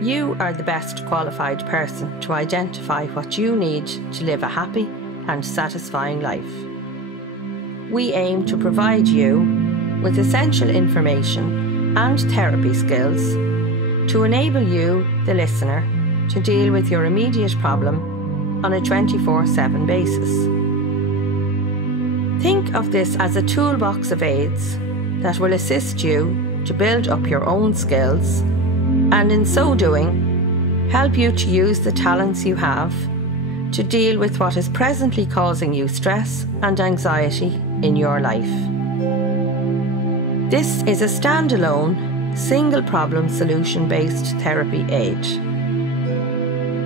You are the best qualified person to identify what you need to live a happy and satisfying life. We aim to provide you with essential information and therapy skills to enable you, the listener, to deal with your immediate problem on a 24/7 basis. Think of this as a toolbox of aids that will assist you to build up your own skills, and in so doing, help you to use the talents you have to deal with what is presently causing you stress and anxiety in your life. This is a standalone, single problem solution based therapy aid.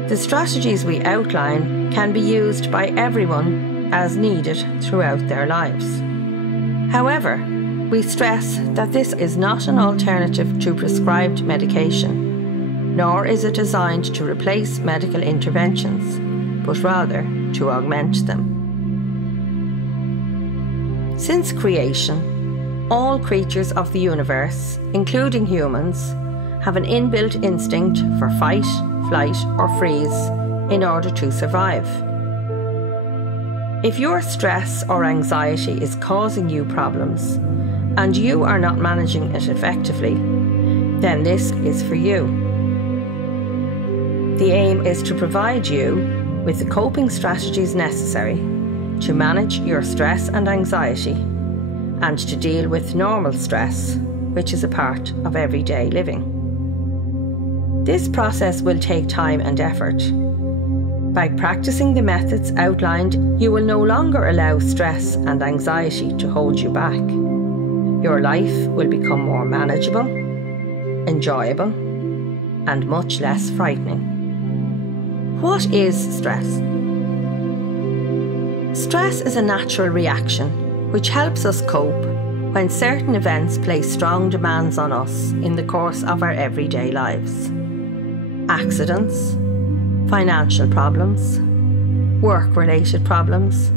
The strategies we outline can be used by everyone as needed throughout their lives. However, we stress that this is not an alternative to prescribed medication, nor is it designed to replace medical interventions, but rather to augment them. Since creation, all creatures of the universe, including humans, have an inbuilt instinct for fight, flight, or freeze in order to survive. If your stress or anxiety is causing you problems and you are not managing it effectively, then this is for you. The aim is to provide you with the coping strategies necessary to manage your stress and anxiety and to deal with normal stress, which is a part of everyday living. This process will take time and effort. By practicing the methods outlined, you will no longer allow stress and anxiety to hold you back. Your life will become more manageable, enjoyable, and much less frightening. What is stress? Stress is a natural reaction which helps us cope when certain events place strong demands on us in the course of our everyday lives. Accidents, financial problems, work-related problems,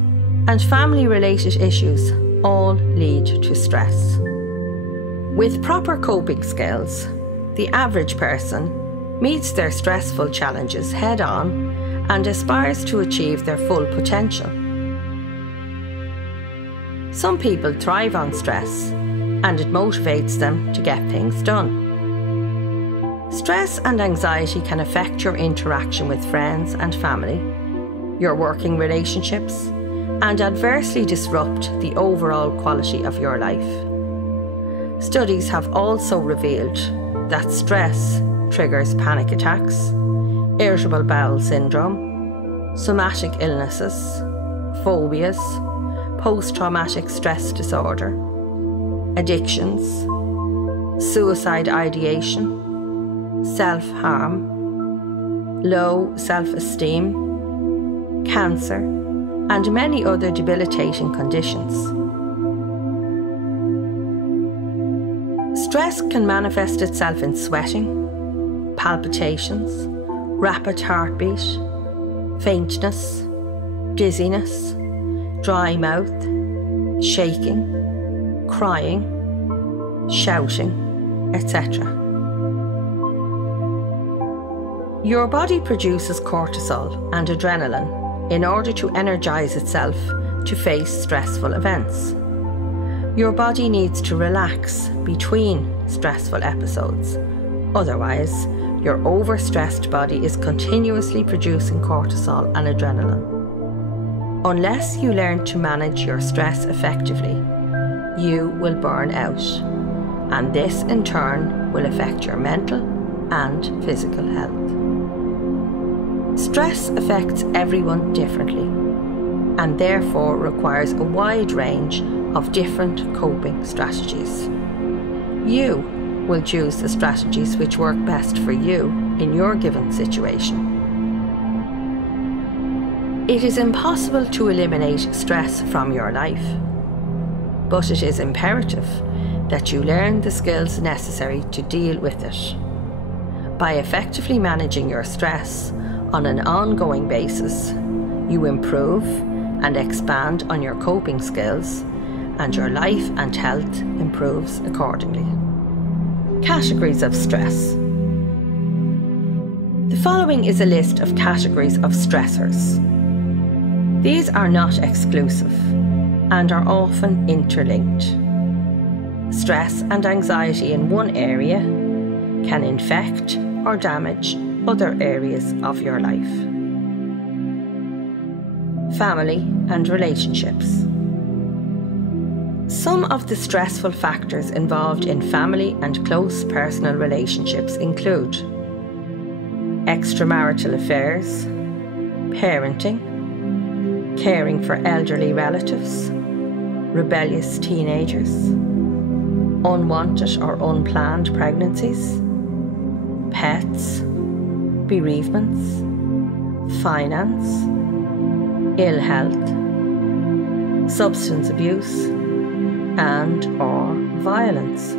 and family-related issues all lead to stress. With proper coping skills, the average person meets their stressful challenges head-on and aspires to achieve their full potential. Some people thrive on stress, and it motivates them to get things done. Stress and anxiety can affect your interaction with friends and family, your working relationships, and adversely disrupt the overall quality of your life. Studies have also revealed that stress triggers panic attacks, irritable bowel syndrome, somatic illnesses, phobias, post-traumatic stress disorder, addictions, suicide ideation, self-harm, low self-esteem, cancer, and many other debilitating conditions. Stress can manifest itself in sweating, palpitations, rapid heartbeat, faintness, dizziness, dry mouth, shaking, crying, shouting, etc. Your body produces cortisol and adrenaline in order to energize itself to face stressful events. Your body needs to relax between stressful episodes. Otherwise, your overstressed body is continuously producing cortisol and adrenaline. Unless you learn to manage your stress effectively, you will burn out, and this in turn will affect your mental and physical health. Stress affects everyone differently, and therefore requires a wide range of different coping strategies. You will choose the strategies which work best for you in your given situation. It is impossible to eliminate stress from your life, but it is imperative that you learn the skills necessary to deal with it. By effectively managing your stress on an ongoing basis, you improve and expand on your coping skills, and your life and health improves accordingly. Categories of stress. following is a list of categories of stressors. These are not exclusive and are often interlinked. Stress and anxiety in one area can infect or damage other areas of your life. Family and relationships. Some of the stressful factors involved in family and close personal relationships include extramarital affairs, parenting, caring for elderly relatives, rebellious teenagers, unwanted or unplanned pregnancies, pets, bereavements, finance, ill health, substance abuse, and/or violence.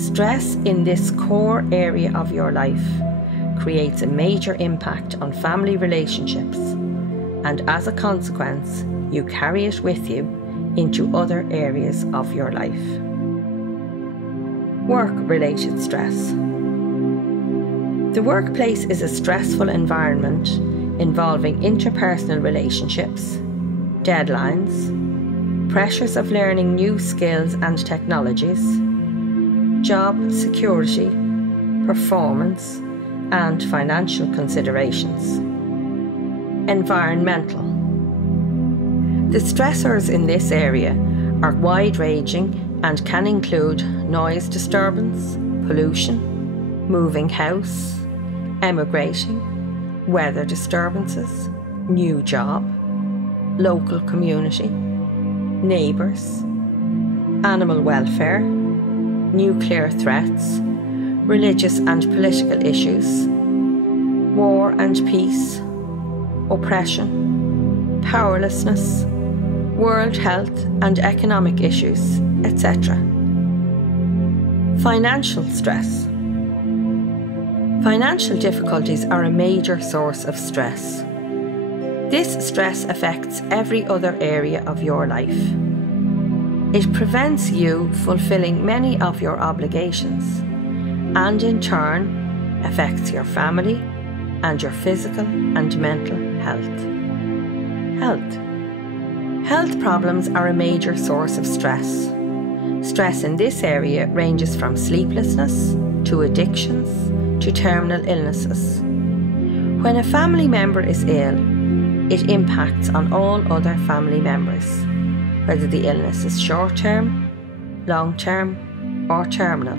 Stress in this core area of your life creates a major impact on family relationships, and as a consequence, you carry it with you into other areas of your life. Work-related stress. The workplace is a stressful environment involving interpersonal relationships, deadlines, pressures of learning new skills and technologies, job security, performance, and financial considerations. Environmental. The stressors in this area are wide-ranging and can include noise disturbance, pollution, moving house, emigrating, weather disturbances, new job, local community, neighbours, animal welfare, nuclear threats, religious and political issues, war and peace, oppression, powerlessness, world health and economic issues, etc. Financial stress. Financial difficulties are a major source of stress. This stress affects every other area of your life. It prevents you fulfilling many of your obligations, and in turn affects your family and your physical and mental health. Health problems are a major source of stress. Stress in this area ranges from sleeplessness to addictions to terminal illnesses. When a family member is ill, it impacts on all other family members, whether the illness is short-term, long-term, or terminal.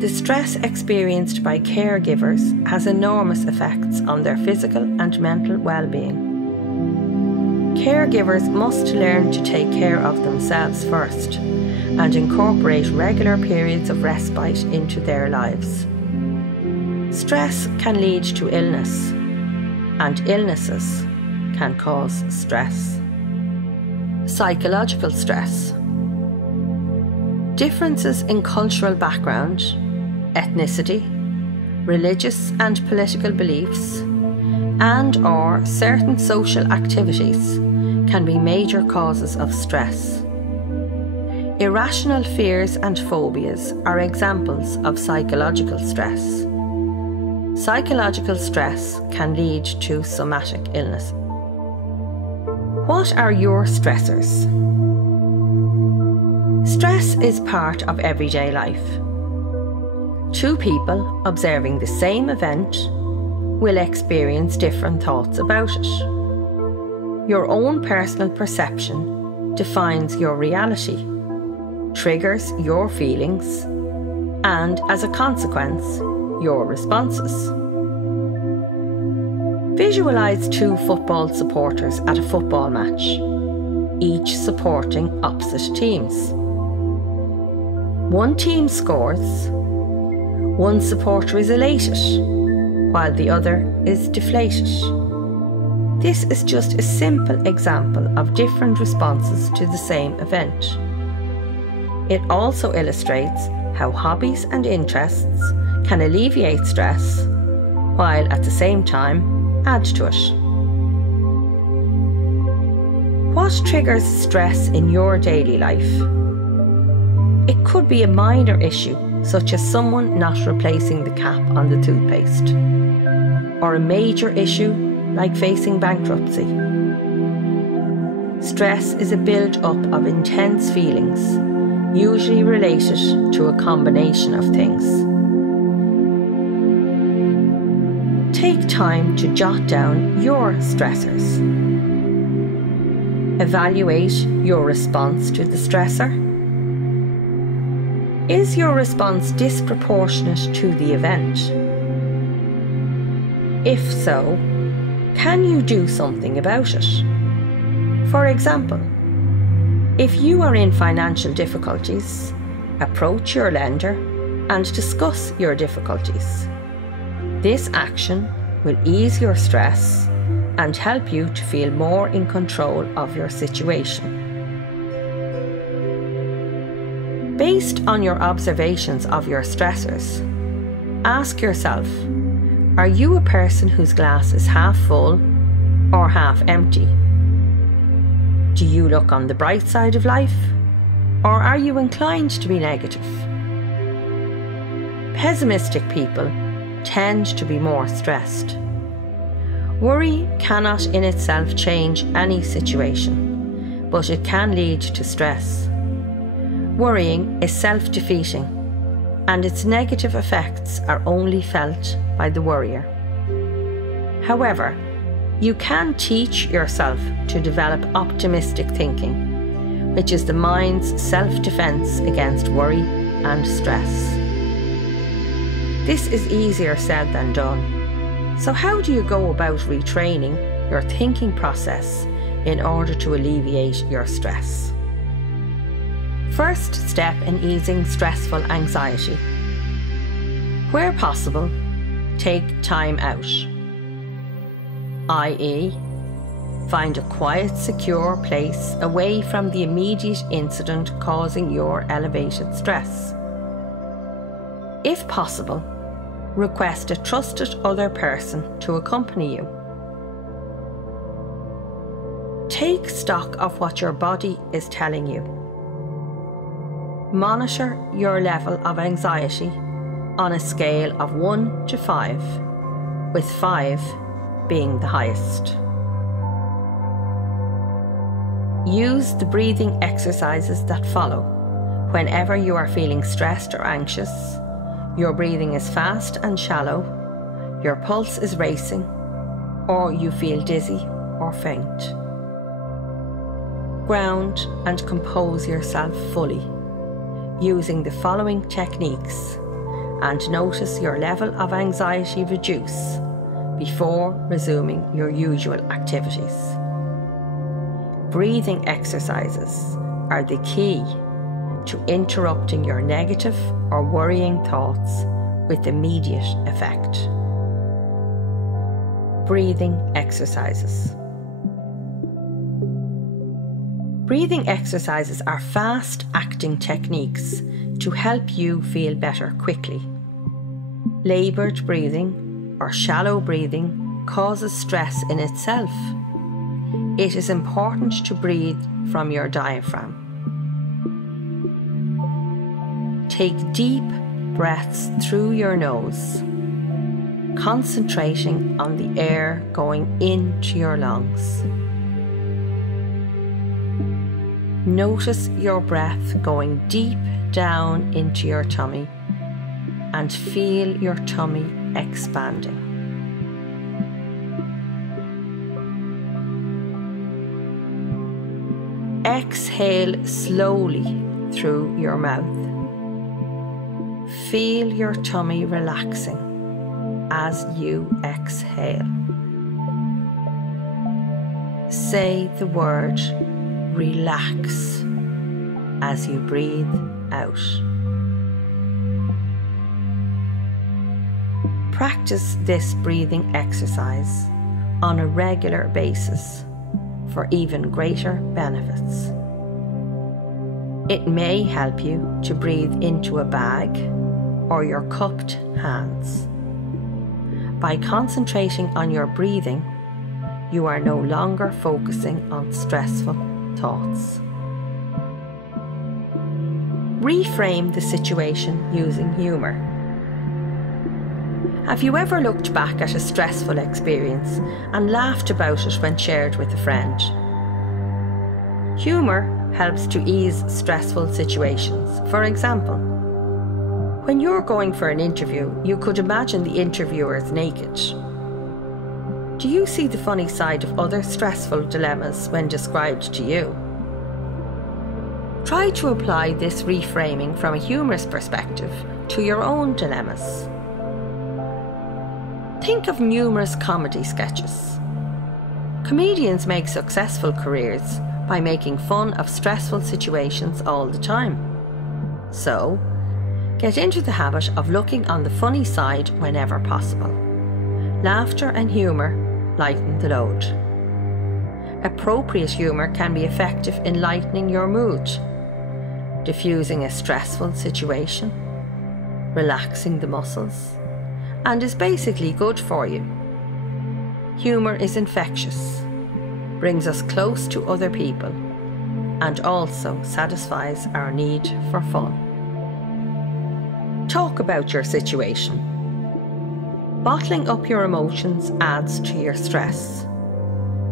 The stress experienced by caregivers has enormous effects on their physical and mental well-being. Caregivers must learn to take care of themselves first and incorporate regular periods of respite into their lives. Stress can lead to illness, and illnesses can cause stress. Psychological stress. Differences in cultural background, ethnicity, religious and political beliefs, and/or certain social activities can be major causes of stress. Irrational fears and phobias are examples of psychological stress. Psychological stress can lead to somatic illness. What are your stressors? Stress is part of everyday life. Two people observing the same event will experience different thoughts about it. Your own personal perception defines your reality, triggers your feelings, and as a consequence, your responses. Visualise two football supporters at a football match, each supporting opposite teams. One team scores, one supporter is elated, while the other is deflated. This is just a simple example of different responses to the same event. It also illustrates how hobbies and interests can alleviate stress, while at the same time add to it. What triggers stress in your daily life? It could be a minor issue such as someone not replacing the cap on the toothpaste, or a major issue like facing bankruptcy. Stress is a build-up of intense feelings, usually related to a combination of things. Take time to jot down your stressors. Evaluate your response to the stressor. Is your response disproportionate to the event? If so, can you do something about it? For example, if you are in financial difficulties, approach your lender and discuss your difficulties. This action will ease your stress and help you to feel more in control of your situation. Based on your observations of your stressors, ask yourself, are you a person whose glass is half full or half empty? Do you look on the bright side of life, or are you inclined to be negative? Pessimistic people tend to be more stressed. Worry cannot in itself change any situation, but it can lead to stress. Worrying is self-defeating, and its negative effects are only felt by the worrier. However, you can teach yourself to develop optimistic thinking, which is the mind's self-defense against worry and stress. This is easier said than done. So how do you go about retraining your thinking process in order to alleviate your stress? First step in easing stressful anxiety. Where possible, take time out. i.e., find a quiet, secure place away from the immediate incident causing your elevated stress. If possible, request a trusted other person to accompany you. Take stock of what your body is telling you. Monitor your level of anxiety on a scale of 1 to 5, with 5 being the highest. Use the breathing exercises that follow. Whenever you are feeling stressed or anxious, your breathing is fast and shallow, your pulse is racing, or you feel dizzy or faint. Ground and compose yourself fully using the following techniques, and notice your level of anxiety reduce before resuming your usual activities. Breathing exercises are the key to interrupting your negative or worrying thoughts with immediate effect. Breathing exercises. Breathing exercises are fast-acting techniques to help you feel better quickly. Laboured breathing or shallow breathing causes stress in itself. It is important to breathe from your diaphragm. Take deep breaths through your nose, concentrating on the air going into your lungs. Notice your breath going deep down into your tummy and feel your tummy expanding. Exhale slowly through your mouth. Feel your tummy relaxing as you exhale. Say the word relax as you breathe out. Practice this breathing exercise on a regular basis for even greater benefits. It may help you to breathe into a bag or your cupped hands. By concentrating on your breathing, you are no longer focusing on stressful thoughts. Reframe the situation using humour. Have you ever looked back at a stressful experience and laughed about it when shared with a friend? Humour helps to ease stressful situations. For example, when you're going for an interview, you could imagine the interviewers naked. Do you see the funny side of other stressful dilemmas when described to you? Try to apply this reframing from a humorous perspective to your own dilemmas. Think of numerous comedy sketches. Comedians make successful careers by making fun of stressful situations all the time. So, get into the habit of looking on the funny side whenever possible. Laughter and humour lighten the load. Appropriate humour can be effective in lightening your mood, diffusing a stressful situation, relaxing the muscles, and is basically good for you. Humour is infectious, brings us close to other people, and also satisfies our need for fun. Talk about your situation. Bottling up your emotions adds to your stress.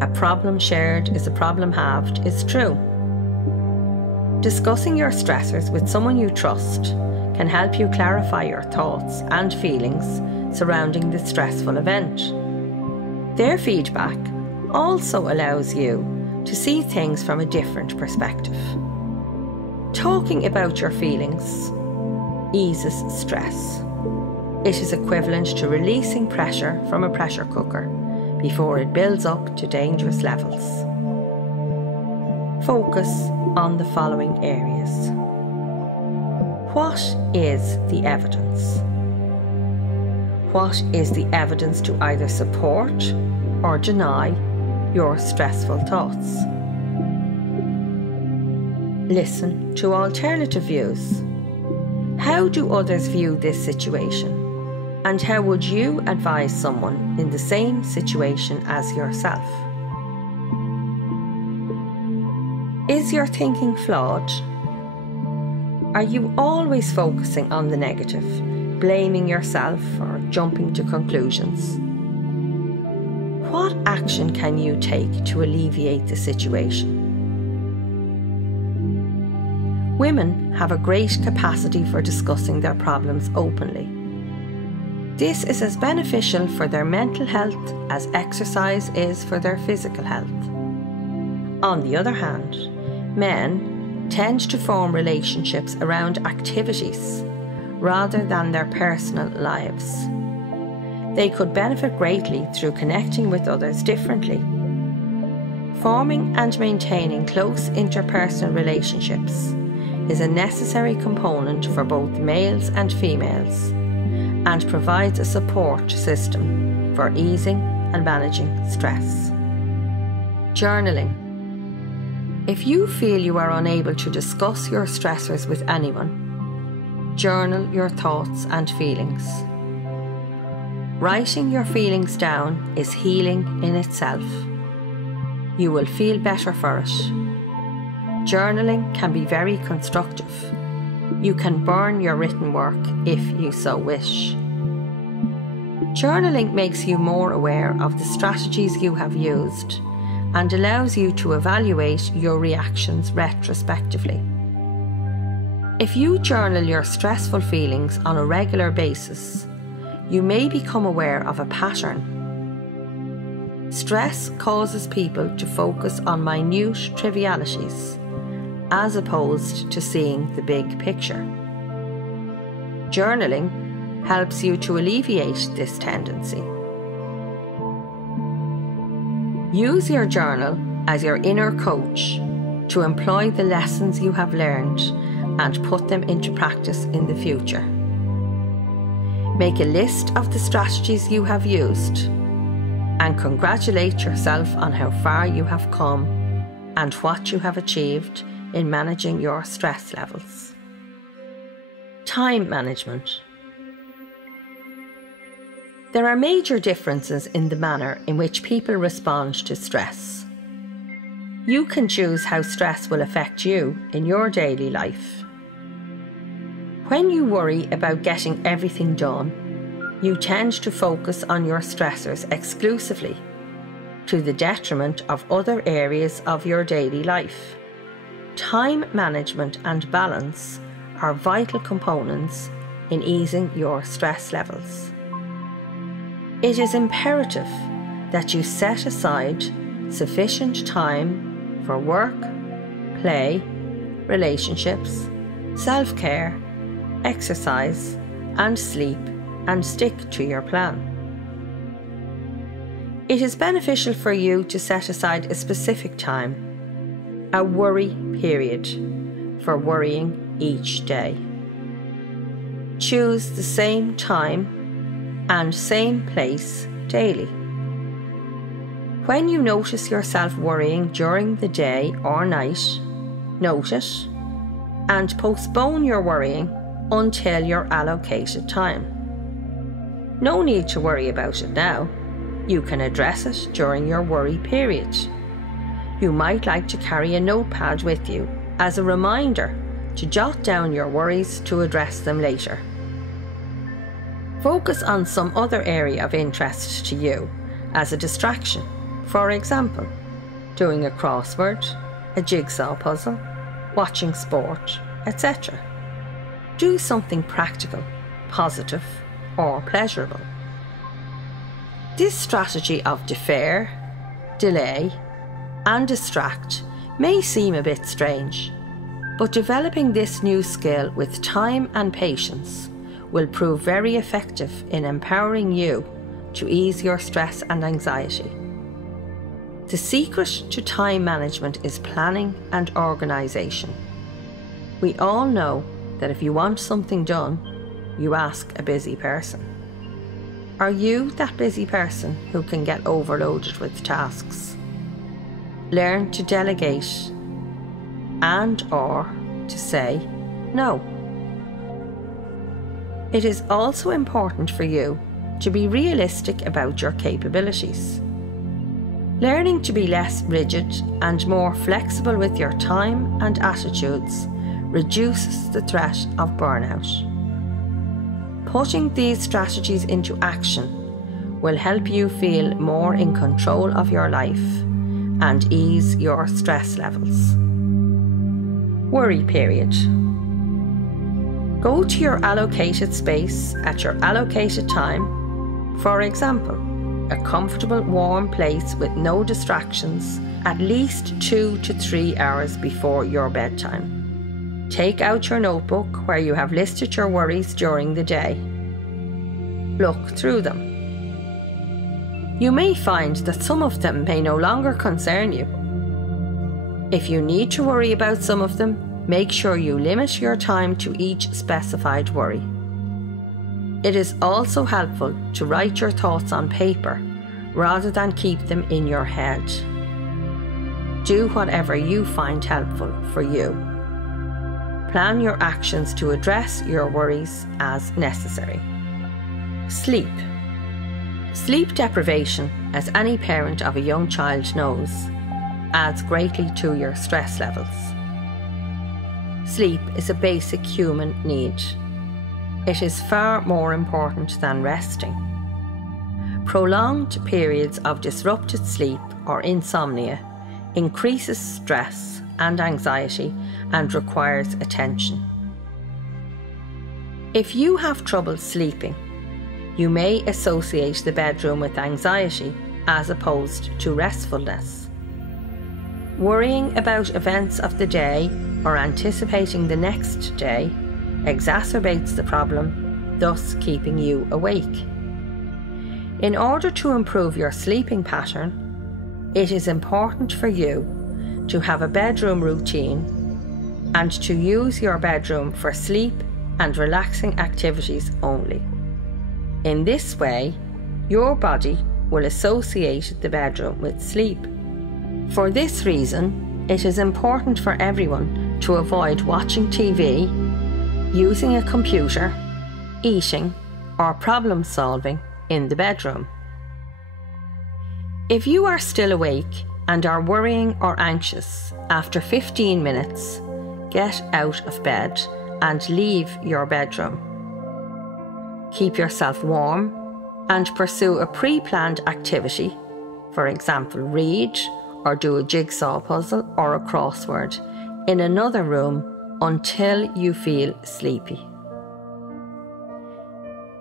A problem shared is a problem halved is true. Discussing your stressors with someone you trust can help you clarify your thoughts and feelings surrounding the stressful event. Their feedback also allows you to see things from a different perspective. Talking about your feelings eases stress. It is equivalent to releasing pressure from a pressure cooker before it builds up to dangerous levels. Focus on the following areas. What is the evidence? What is the evidence to either support or deny your stressful thoughts? Listen to alternative views. How do others view this situation? And how would you advise someone in the same situation as yourself? Is your thinking flawed? Are you always focusing on the negative, blaming yourself or jumping to conclusions? What action can you take to alleviate the situation? Women have a great capacity for discussing their problems openly. This is as beneficial for their mental health as exercise is for their physical health. On the other hand, men tend to form relationships around activities rather than their personal lives. They could benefit greatly through connecting with others differently. Forming and maintaining close interpersonal relationships is a necessary component for both males and females, and provides a support system for easing and managing stress. Journaling. If you feel you are unable to discuss your stressors with anyone, journal your thoughts and feelings. Writing your feelings down is healing in itself. You will feel better for it. Journaling can be very constructive. You can burn your written work if you so wish. Journaling makes you more aware of the strategies you have used and allows you to evaluate your reactions retrospectively. If you journal your stressful feelings on a regular basis, you may become aware of a pattern. Stress causes people to focus on minute trivialities, as opposed to seeing the big picture. Journaling helps you to alleviate this tendency. Use your journal as your inner coach to employ the lessons you have learned and put them into practice in the future. Make a list of the strategies you have used and congratulate yourself on how far you have come and what you have achieved in managing your stress levels. Time management. There are major differences in the manner in which people respond to stress. You can choose how stress will affect you in your daily life. When you worry about getting everything done, you tend to focus on your stressors exclusively, to the detriment of other areas of your daily life. Time management and balance are vital components in easing your stress levels. It is imperative that you set aside sufficient time for work, play, relationships, self-care, exercise, and sleep, and stick to your plan. It is beneficial for you to set aside a specific time, a worry period, for worrying each day. Choose the same time and same place daily. When you notice yourself worrying during the day or night, note it and postpone your worrying until your allocated time. No need to worry about it now. You can address it during your worry period. You might like to carry a notepad with you as a reminder to jot down your worries to address them later. Focus on some other area of interest to you as a distraction. For example, doing a crossword, a jigsaw puzzle, watching sport, etc. Do something practical, positive, or pleasurable. This strategy of defer, delay, and distract may seem a bit strange, but developing this new skill with time and patience will prove very effective in empowering you to ease your stress and anxiety. The secret to time management is planning and organisation. We all know that if you want something done, you ask a busy person. Are you that busy person who can get overloaded with tasks? Learn to delegate and/or to say no. It is also important for you to be realistic about your capabilities. Learning to be less rigid and more flexible with your time and attitudes reduces the threat of burnout. Putting these strategies into action will help you feel more in control of your life and ease your stress levels. Worry period. Go to your allocated space at your allocated time. For example, a comfortable warm place with no distractions at least 2 to 3 hours before your bedtime. Take out your notebook where you have listed your worries during the day. Look through them. You may find that some of them may no longer concern you. If you need to worry about some of them, make sure you limit your time to each specified worry. It is also helpful to write your thoughts on paper rather than keep them in your head. Do whatever you find helpful for you. Plan your actions to address your worries as necessary. Sleep. Sleep deprivation, as any parent of a young child knows, adds greatly to your stress levels. Sleep is a basic human need. It is far more important than resting. Prolonged periods of disrupted sleep or insomnia increases stress and anxiety and requires attention. If you have trouble sleeping, you may associate the bedroom with anxiety as opposed to restfulness. Worrying about events of the day or anticipating the next day exacerbates the problem, thus keeping you awake. In order to improve your sleeping pattern, it is important for you to have a bedroom routine and to use your bedroom for sleep and relaxing activities only. In this way, your body will associate the bedroom with sleep. For this reason, it is important for everyone to avoid watching TV, using a computer, eating, or problem solving in the bedroom. If you are still awake and are worrying or anxious, after 15 minutes, get out of bed and leave your bedroom. Keep yourself warm and pursue a pre-planned activity, for example, read or do a jigsaw puzzle or a crossword, in another room until you feel sleepy.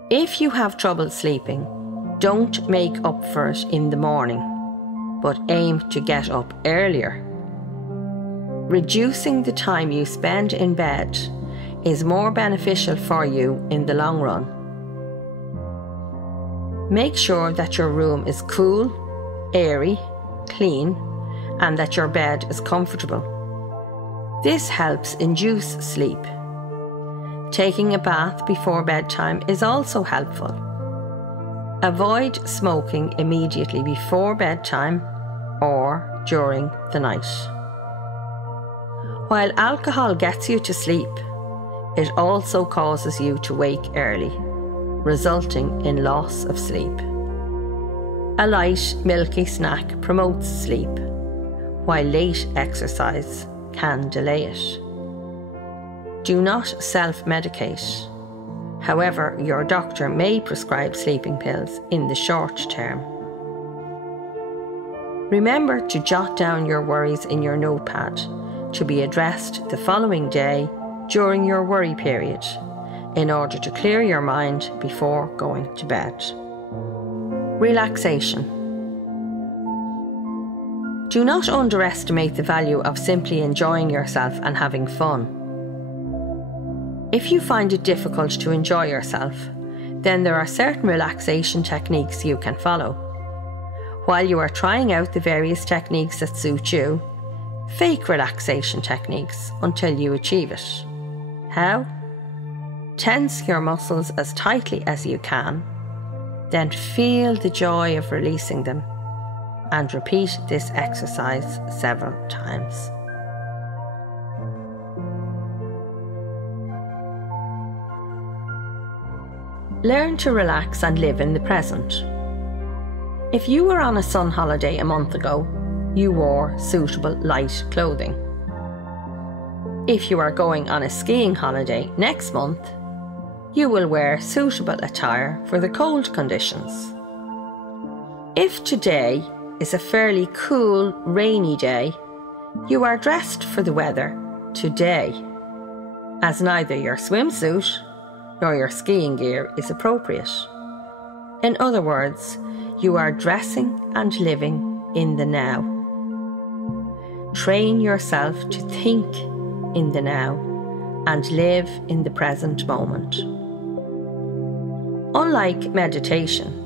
If you have trouble sleeping, don't make up for it in the morning, but aim to get up earlier. Reducing the time you spend in bed is more beneficial for you in the long run. Make sure that your room is cool, airy, clean, and that your bed is comfortable. This helps induce sleep. Taking a bath before bedtime is also helpful. Avoid smoking immediately before bedtime or during the night. While alcohol gets you to sleep, it also causes you to wake early, resulting in loss of sleep. A light, milky snack promotes sleep, while late exercise can delay it. Do not self-medicate. However, your doctor may prescribe sleeping pills in the short term. Remember to jot down your worries in your notepad to be addressed the following day during your worry period, in order to clear your mind before going to bed. Relaxation. Do not underestimate the value of simply enjoying yourself and having fun. If you find it difficult to enjoy yourself, then there are certain relaxation techniques you can follow. While you are trying out the various techniques that suit you, fake relaxation techniques until you achieve it. How? Tense your muscles as tightly as you can, then feel the joy of releasing them, and repeat this exercise several times. Learn to relax and live in the present. If you were on a sun holiday a month ago, you wore suitable light clothing. If you are going on a skiing holiday next month, you will wear suitable attire for the cold conditions. If today is a fairly cool, rainy day, you are dressed for the weather today, as neither your swimsuit nor your skiing gear is appropriate. In other words, you are dressing and living in the now. Train yourself to think in the now and live in the present moment. Unlike meditation,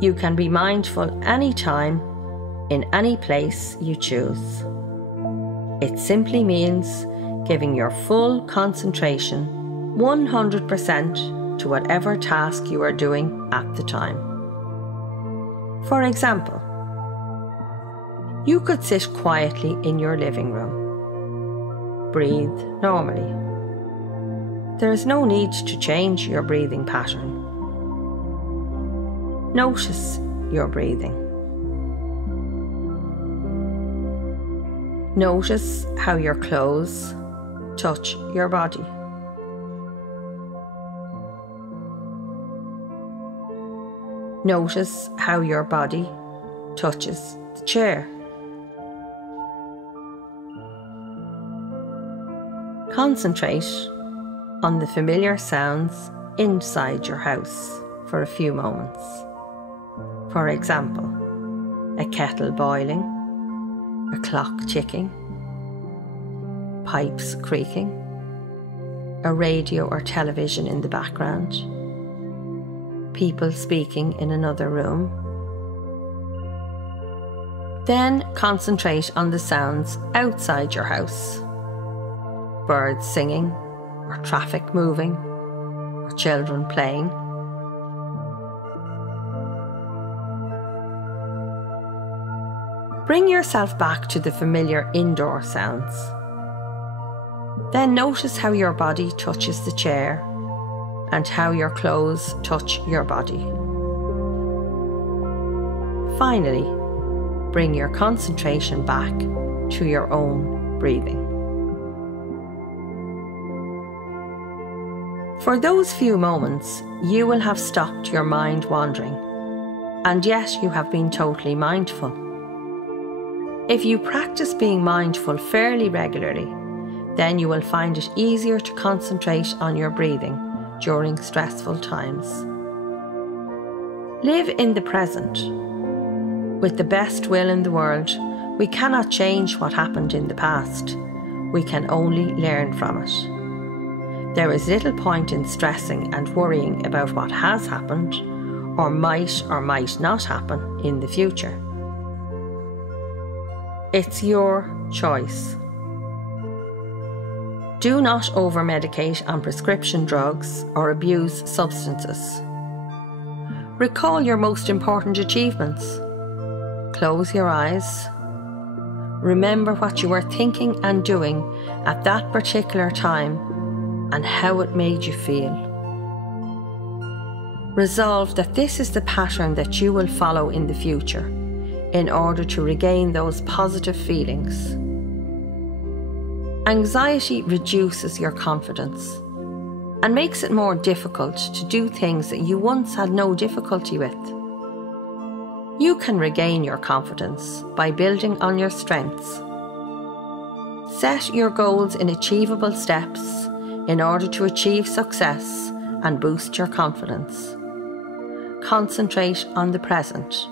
you can be mindful anytime, in any place you choose. It simply means giving your full concentration 100% to whatever task you are doing at the time. For example, you could sit quietly in your living room. Breathe normally. There is no need to change your breathing pattern. Notice your breathing. Notice how your clothes touch your body. Notice how your body touches the chair. Concentrate on the familiar sounds inside your house for a few moments. For example, a kettle boiling, a clock ticking, pipes creaking, a radio or television in the background, people speaking in another room. Then concentrate on the sounds outside your house. Birds singing, or traffic moving, or children playing. Bring yourself back to the familiar indoor sounds. Then notice how your body touches the chair and how your clothes touch your body. Finally, bring your concentration back to your own breathing. For those few moments, you will have stopped your mind wandering, and yet you have been totally mindful. If you practice being mindful fairly regularly, then you will find it easier to concentrate on your breathing during stressful times. Live in the present. With the best will in the world, we cannot change what happened in the past. We can only learn from it. There is little point in stressing and worrying about what has happened or might not happen in the future. It's your choice. Do not over-medicate on prescription drugs or abuse substances. Recall your most important achievements. Close your eyes. Remember what you were thinking and doing at that particular time and how it made you feel. Resolve that this is the pattern that you will follow in the future in order to regain those positive feelings. Anxiety reduces your confidence and makes it more difficult to do things that you once had no difficulty with. You can regain your confidence by building on your strengths. Set your goals in achievable steps in order to achieve success and boost your confidence. Concentrate on the present,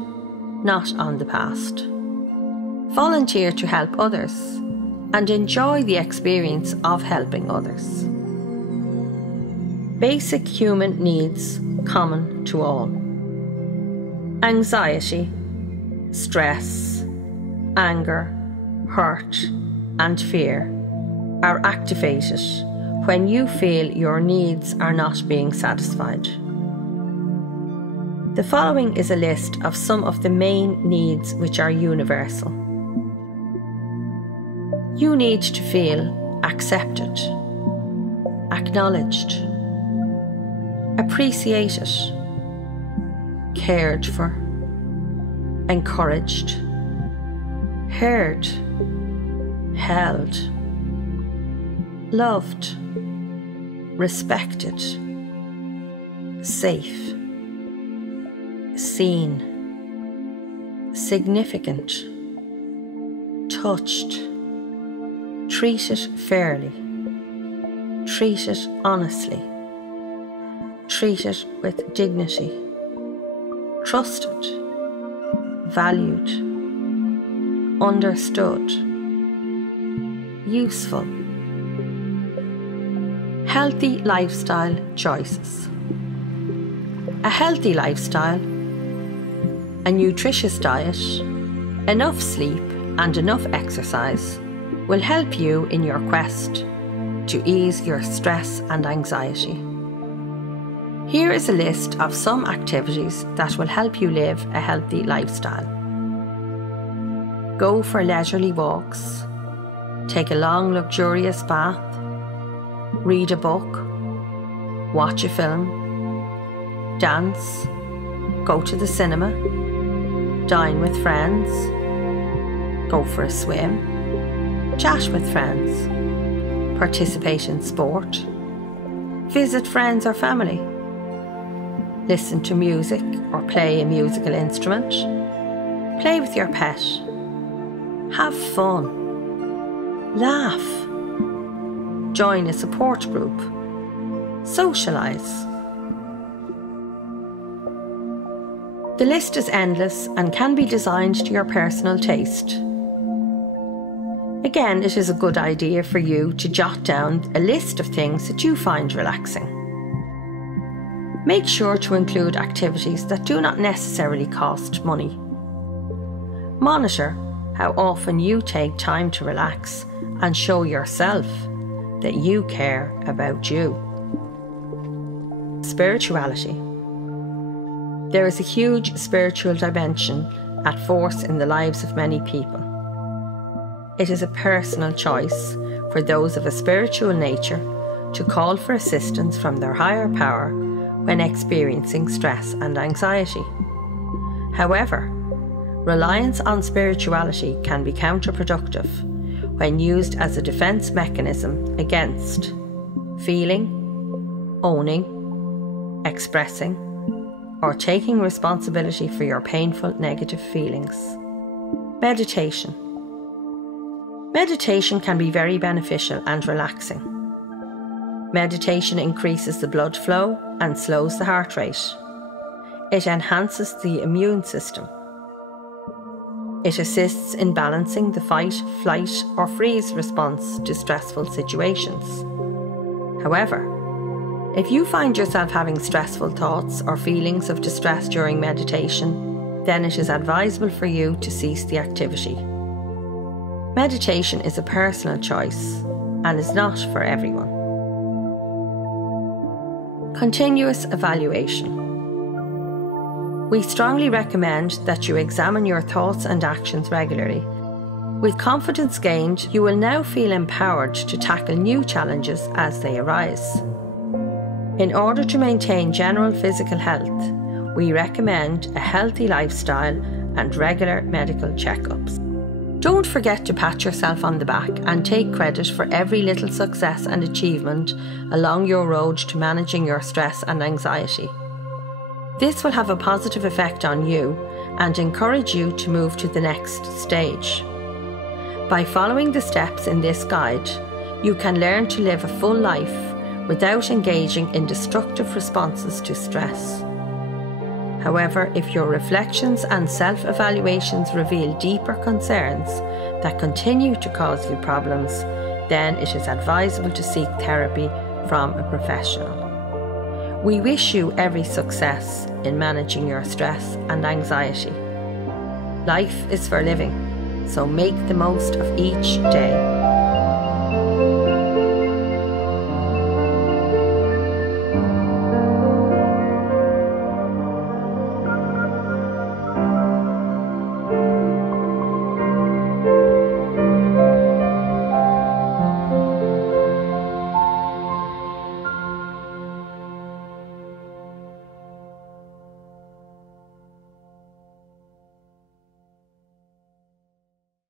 not on the past. Volunteer to help others and enjoy the experience of helping others. Basic human needs common to all. Anxiety, stress, anger, hurt, and fear are activated when you feel your needs are not being satisfied. The following is a list of some of the main needs which are universal. You need to feel accepted, acknowledged, appreciated, cared for, encouraged, heard, held, loved, respected, safe, seen, significant, touched, treated fairly, treated honestly, treated with dignity, trusted, valued, understood, useful. Healthy lifestyle choices. A healthy lifestyle, a nutritious diet, enough sleep and enough exercise will help you in your quest to ease your stress and anxiety. Here is a list of some activities that will help you live a healthy lifestyle. Go for leisurely walks, take a long luxurious bath, read a book, watch a film, dance, go to the cinema, dine with friends, go for a swim, chat with friends, participate in sport, visit friends or family, listen to music or play a musical instrument, play with your pet, have fun, laugh, join a support group, socialise. The list is endless and can be designed to your personal taste. Again, it is a good idea for you to jot down a list of things that you find relaxing. Make sure to include activities that do not necessarily cost money. Monitor how often you take time to relax and show yourself that you care about you. Spirituality. There is a huge spiritual dimension at force in the lives of many people. It is a personal choice for those of a spiritual nature to call for assistance from their higher power when experiencing stress and anxiety. However, reliance on spirituality can be counterproductive when used as a defense mechanism against feeling, owning, expressing, or taking responsibility for your painful negative feelings. Meditation. Meditation can be very beneficial and relaxing. Meditation increases the blood flow and slows the heart rate. It enhances the immune system. It assists in balancing the fight, flight, or freeze response to stressful situations. However, if you find yourself having stressful thoughts or feelings of distress during meditation, then it is advisable for you to cease the activity. Meditation is a personal choice and is not for everyone. Continuous evaluation. We strongly recommend that you examine your thoughts and actions regularly. With confidence gained, you will now feel empowered to tackle new challenges as they arise. In order to maintain general physical health, we recommend a healthy lifestyle and regular medical checkups. Don't forget to pat yourself on the back and take credit for every little success and achievement along your road to managing your stress and anxiety. This will have a positive effect on you and encourage you to move to the next stage. By following the steps in this guide, you can learn to live a full life without engaging in destructive responses to stress. However, if your reflections and self-evaluations reveal deeper concerns that continue to cause you problems, then it is advisable to seek therapy from a professional. We wish you every success in managing your stress and anxiety. Life is for living, so make the most of each day.